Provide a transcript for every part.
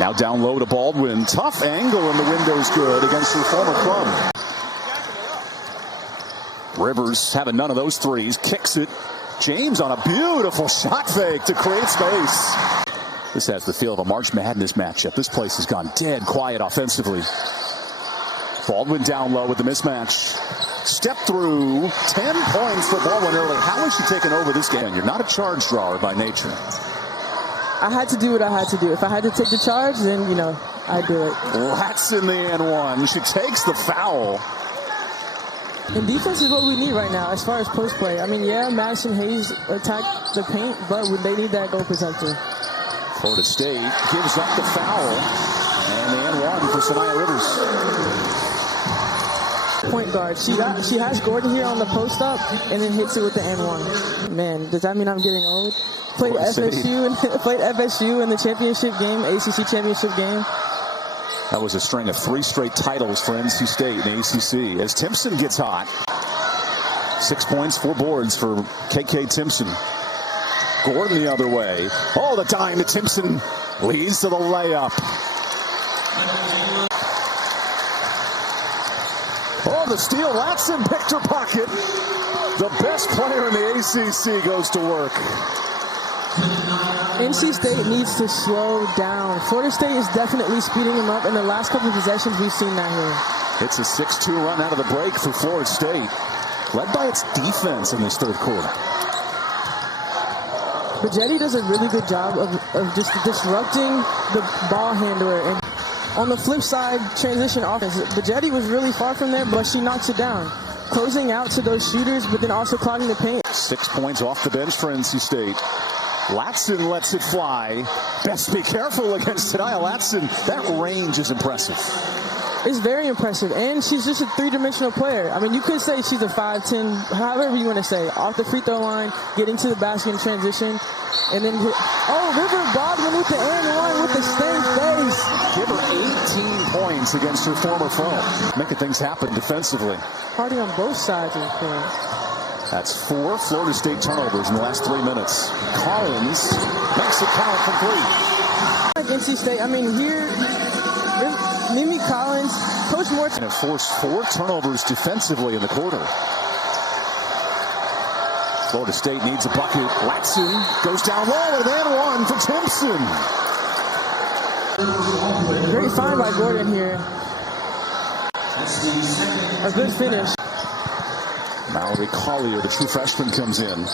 Now down low to Baldwin. Tough angle, and the window's good against her former club. Rivers having none of those threes. Kicks it. James on a beautiful shot fake to create space. This has the feel of a March Madness matchup. This place has gone dead quiet offensively. Baldwin down low with the mismatch. Step through. 10 points for Baldwin early. How is she taking over this game? You're not a charge drawer by nature. I had to do what I had to do. If I had to take the charge, then, I'd do it. Latson the and-one. She takes the foul. And defense is what we need right now as far as post play. I mean, yeah, Madison Hayes attacked the paint, but they need that goal protector. Florida State gives up the foul. And the and-one for Aziaha Rivers. Point guard. She has Gordon here on the post-up and then hits it with the and-one. Man, does that mean I'm getting old? Played FSU in the championship game, ACC championship game. That was a string of 3 straight titles for NC State in ACC. As Timpson gets hot, 6 points, 4 boards for KK Timpson. Gordon the other way. Oh, the dime to Timpson leads to the layup. Oh, the steal. Latson picked her pocket. The best player in the ACC goes to work. NC State needs to slow down. Florida State is definitely speeding them up. In the last couple of possessions, we've seen that here. It's a 6-2 run out of the break for Florida State, led by its defense in this third quarter. Bajetti does a really good job of just disrupting the ball handler. And on the flip side, transition offense, Bajetti was really far from there, but she knocks it down. Closing out to those shooters, but then also clogging the paint. 6 points off the bench for NC State. Latson lets it fly. Best be careful against Aziaha Latson. That range is impressive. It's very impressive, and she's just a 3-dimensional player. I mean, you could say she's a 5'10", however you want to say. Off the free throw line, getting to the basket in transition, and then River Baldwin with the and-one with the same face. Give her 18 points against her former foe, making things happen defensively. Party on both sides of the court. That's 4 Florida State turnovers in the last 3 minutes. Collins makes it count from 3. Like NC State, I mean, here, Mimi Collins, Coach Morton. And forced 4 turnovers defensively in the quarter. Florida State needs a bucket. Latson goes down low with an and-one for Timpson. Great find by Gordon here. A good finish. Mallory Collier, the true freshman, comes in.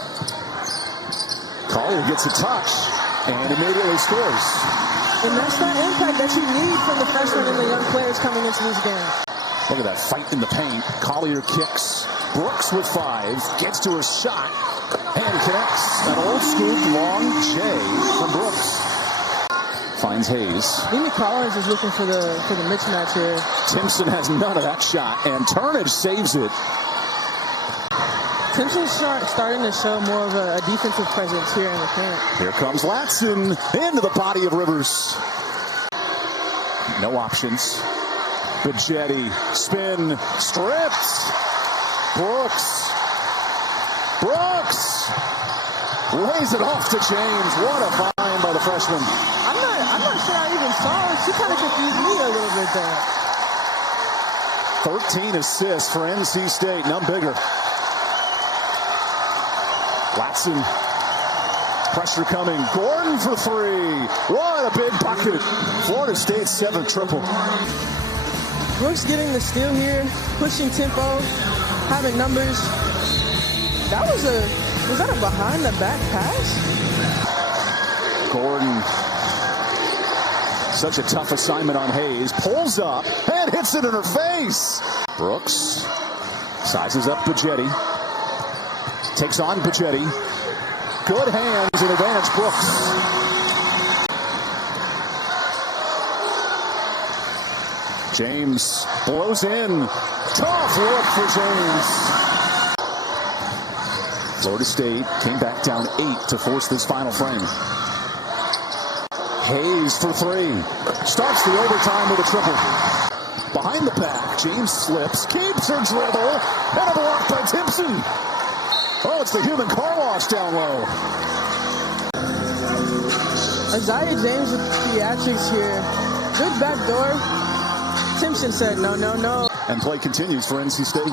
Collier gets a touch and immediately scores. And that's that impact that you need from the freshmen and the young players coming into this game. Look at that fight in the paint. Collier kicks. Brooks with 5. Gets to her shot and connects. An old scoop long J from Brooks. Finds Hayes. Mimi Collins is looking for the mismatch here. Timpson has none of that shot, and Turnage saves it. Timpson's starting to show more of a defensive presence here in the paint. Here comes Latson into the body of Rivers. No options. Bajetti, spin, stripped. Brooks lays it off to James. What a find by the freshman. I'm not sure I even saw it. She kind of confused me a little bit there. 13 assists for NC State, none bigger. Latson, pressure coming. Gordon for 3. What a big bucket. Florida State's 7th triple. Brooks getting the steal here, pushing tempo, having numbers. Was that a behind the back pass? Gordon, such a tough assignment on Hayes. Pulls up and hits it in her face. Brooks sizes up Bajetti. Takes on Bajetti. Good hands and advantage Brooks. James blows in. Tough look for James. Florida State came back down 8 to force this final frame. Hayes for 3. Starts the overtime with a triple. Behind the back, James slips, keeps her dribble, and a block by Timpson. Oh, it's the human car wash down low. Aziaha James with theatrics here. Good back door. Simpson said no, no, no. And play continues for NC State.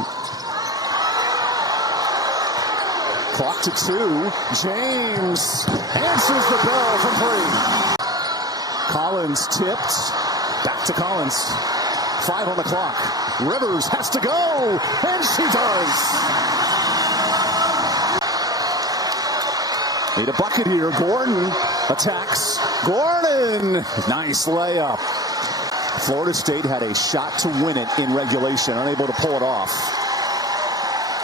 Clock to 2. James answers the bell from 3. Collins tipped. Back to Collins. 5 on the clock. Rivers has to go. And she does. Need a bucket here. Gordon attacks. Gordon. Nice layup. Florida State had a shot to win it in regulation. Unable to pull it off.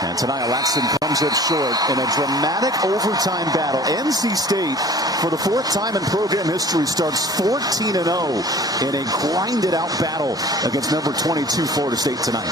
And tonight, Latson comes up short in a dramatic overtime battle. NC State, for the 4th time in program history, starts 14-0 in a grinded-out battle against number 22 Florida State tonight.